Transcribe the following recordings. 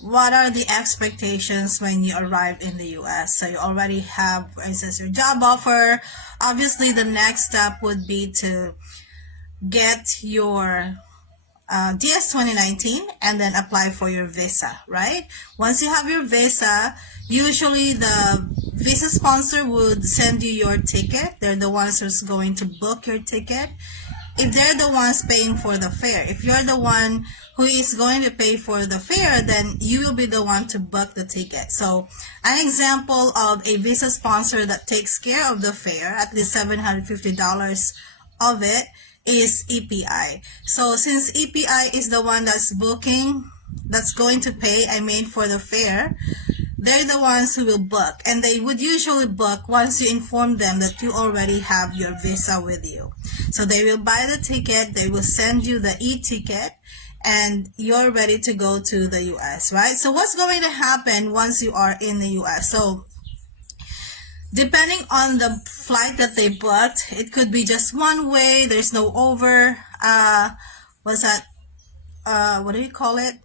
What are the expectations when you arrive in the US? So you already have, for instance, your job offer. Obviously, the next step would be to get your DS 2019 and then apply for your visa, right? Once you have your visa, usually the visa sponsor would send you your ticket. They're the ones who's going to book your ticket. If they're the ones paying for the fare, if you're the one who is going to pay for the fare, then you will be the one to book the ticket. So an example of a visa sponsor that takes care of the fare, at least $750 of it, is EPI. So since EPI is the one that's booking, that's going to pay, for the fare, they're the ones who will book, and they would usually book once you inform them that you already have your visa with you. So they will buy the ticket, they will send you the e-ticket, and you're ready to go to the US, right? So what's going to happen once you are in the US? So depending on the flight that they booked, it could be just one way, there's no over, what do you call it?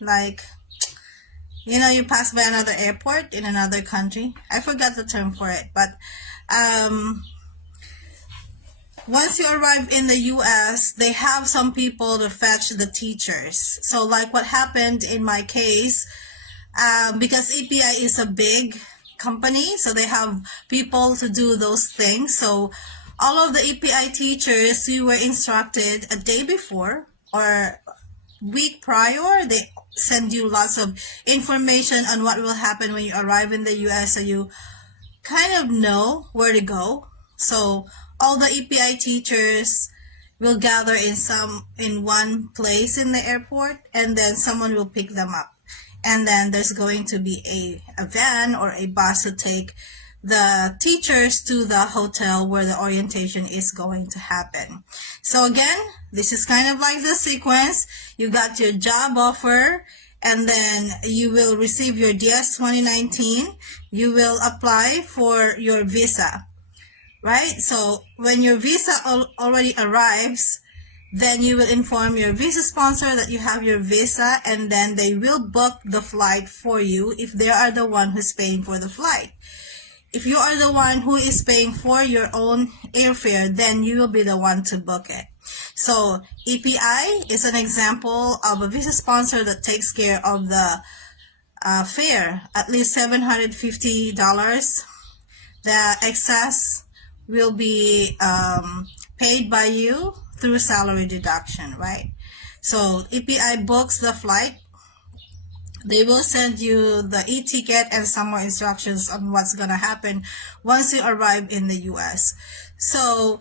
Like, you pass by another airport in another country. I forgot the term for it, but once you arrive in the US, they have some people to fetch the teachers. So like what happened in my case, because EPI is a big company, so they have people to do those things. So all of the EPI teachers, we were instructed a day before or week prior. They send you lots of information on what will happen when you arrive in the US, so you kind of know where to go. So all the EPI teachers will gather in one place in the airport, and then someone will pick them up. And then there's going to be a van or a bus to take the teachers to the hotel where the orientation is going to happen. So again, this is kind of like the sequence. You got your job offer, and then you will receive your DS 2019. You will apply for your visa, right? So when your visa already arrives, then you will inform your visa sponsor that you have your visa, and then they will book the flight for you if they are the one who's paying for the flight. If you are the one who is paying for your own airfare, then you will be the one to book it. So EPI is an example of a visa sponsor that takes care of the fare, at least $750. The excess will be paid by you through salary deduction, right? So EPI books the flight. They will send you the e-ticket and some more instructions on what's going to happen once you arrive in the US. So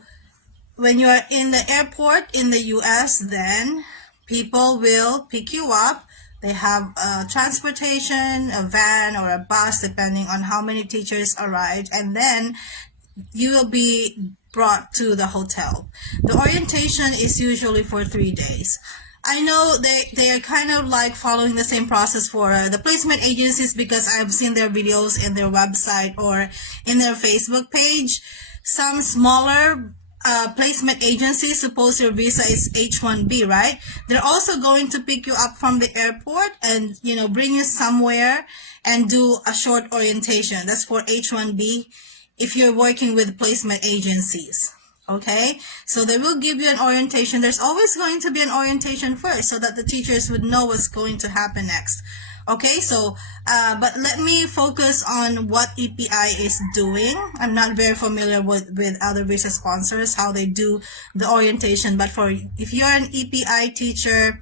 when you are in the airport in the US, then people will pick you up. They have transportation, a van or a bus, depending on how many teachers arrived, and then you will be brought to the hotel. The orientation is usually for 3 days. I know they are kind of like following the same process for the placement agencies, because I've seen their videos in their website or in their Facebook page. Some smaller placement agencies, suppose your visa is H-1B, right? They're also going to pick you up from the airport and, bring you somewhere and do a short orientation. That's for H-1B if you're working with placement agencies. Okay, so they will give you an orientation. There's always going to be an orientation first so that the teachers would know what's going to happen next. Okay, so but let me focus on what EPI is doing. I'm not very familiar with other visa sponsors, how they do the orientation, but if you're an EPI teacher,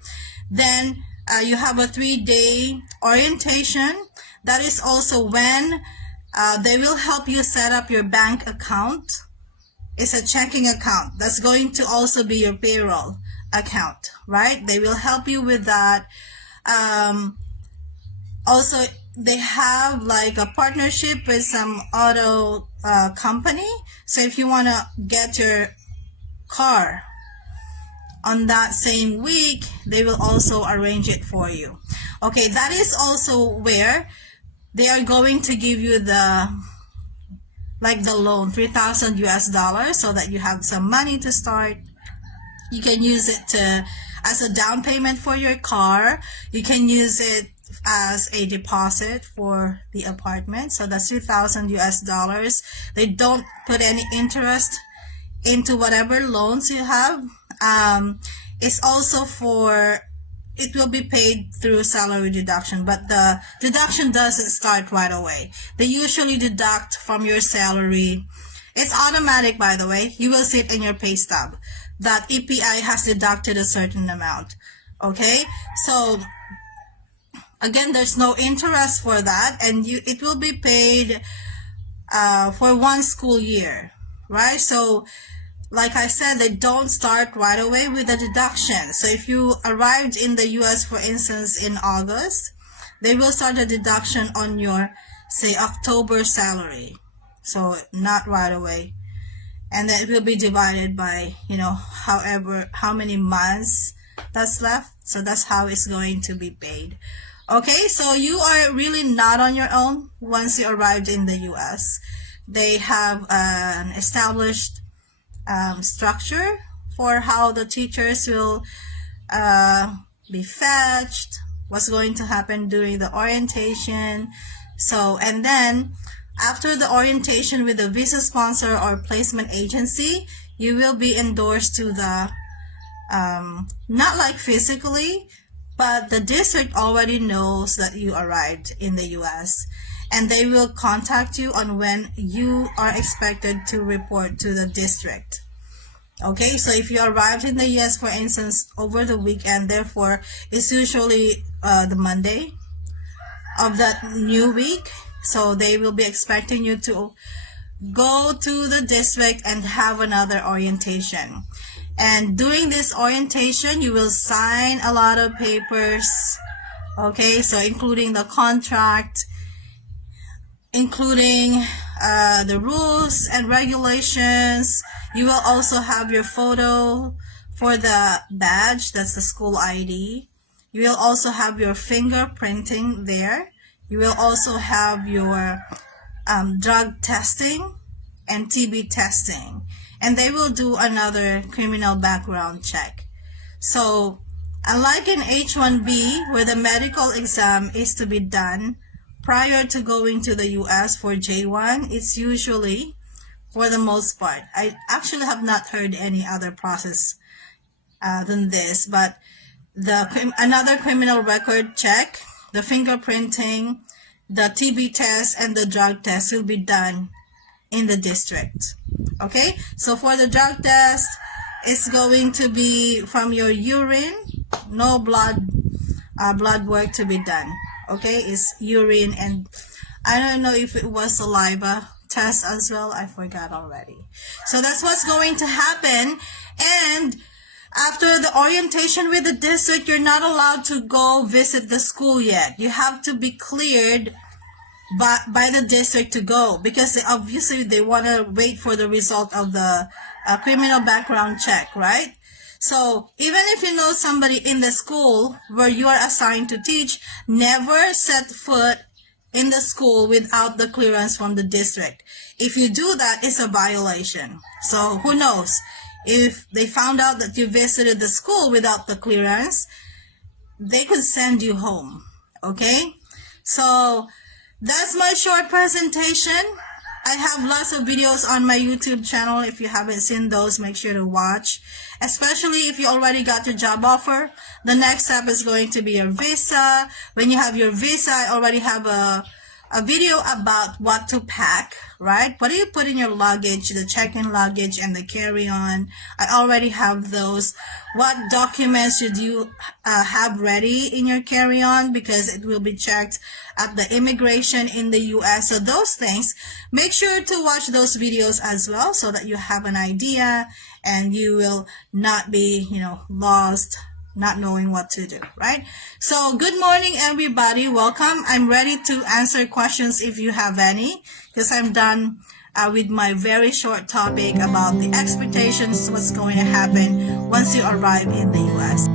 then you have a 3-day orientation. That is also when they will help you set up your bank account. It's a checking account. That's going to also be your payroll account, right? They will help you with that. Also, they have like a partnership with some auto company. So if you want to get your car on that same week, they will also arrange it for you. Okay, that is also where they are going to give you the loan, $3,000 US, so that you have some money to start You can use it as a down payment for your car. You can use it as a deposit for the apartment. So that's $2,000. They don't put any interest into whatever loans you have. It's also it will be paid through salary deduction, but the deduction doesn't start right away. They usually deduct from your salary. It's automatic, by the way. You will see it in your pay stub that EPI has deducted a certain amount. Okay, so again, there's no interest for that, and it will be paid for 1 school year, right? So like I said, they don't start right away with the deduction. So if you arrived in the US, for instance, in August, they will start a deduction on your, say, October salary. So not right away. And then it will be divided by, how many months that's left. So that's how it's going to be paid. Okay, so you are really not on your own once you arrived in the US. They have an established structure for how the teachers will be fetched, what's going to happen during the orientation. So, and then after the orientation with the visa sponsor or placement agency, you will be endorsed to the, not like physically, but the district already knows that you arrived in the US. And they will contact you on when you are expected to report to the district. Okay, so if you arrived in the US, for instance, over the weekend, therefore, it's usually the Monday of that new week. So they will be expecting you to go to the district and have another orientation. And during this orientation, you will sign a lot of papers. Okay, so including the contract, including the rules and regulations. You will also have your photo for the badge, that's the school ID. You will also have your fingerprinting there. You will also have your drug testing and TB testing. And they will do another criminal background check. So, unlike in H-1B, where the medical exam is to be done prior to going to the US for J-1, it's usually, for the most part, I actually have not heard any other process than this, but another criminal record check, the fingerprinting, the TB test, and the drug test will be done in the district. Okay, so for the drug test, it's going to be from your urine, no blood work to be done. Okay, it's urine, and I don't know if it was saliva test as well. I forgot already. So that's what's going to happen. And after the orientation with the district, you're not allowed to go visit the school yet. You have to be cleared by the district to go, because obviously they want to wait for the result of the criminal background check, right? So even if you know somebody in the school where you are assigned to teach, never set foot in the school without the clearance from the district. If you do that, it's a violation. So who knows? If they found out that you visited the school without the clearance, they could send you home. Okay? So that's my short presentation. I have lots of videos on my YouTube channel. If you haven't seen those, make sure to watch. Especially if you already got your job offer. The next step is going to be your visa. When you have your visa, I already have a video about what to pack, right? What do you put in your luggage, the check-in luggage and the carry-on? I already have those. What documents should you have ready in your carry-on, because it will be checked at the immigration in the US. So those things, make sure to watch those videos as well, so that you have an idea and you will not be, lost, not knowing what to do, right? So good morning, everybody. Welcome. I'm ready to answer questions if you have any, because I'm done with my very short topic about the expectations, what's going to happen once you arrive in the US.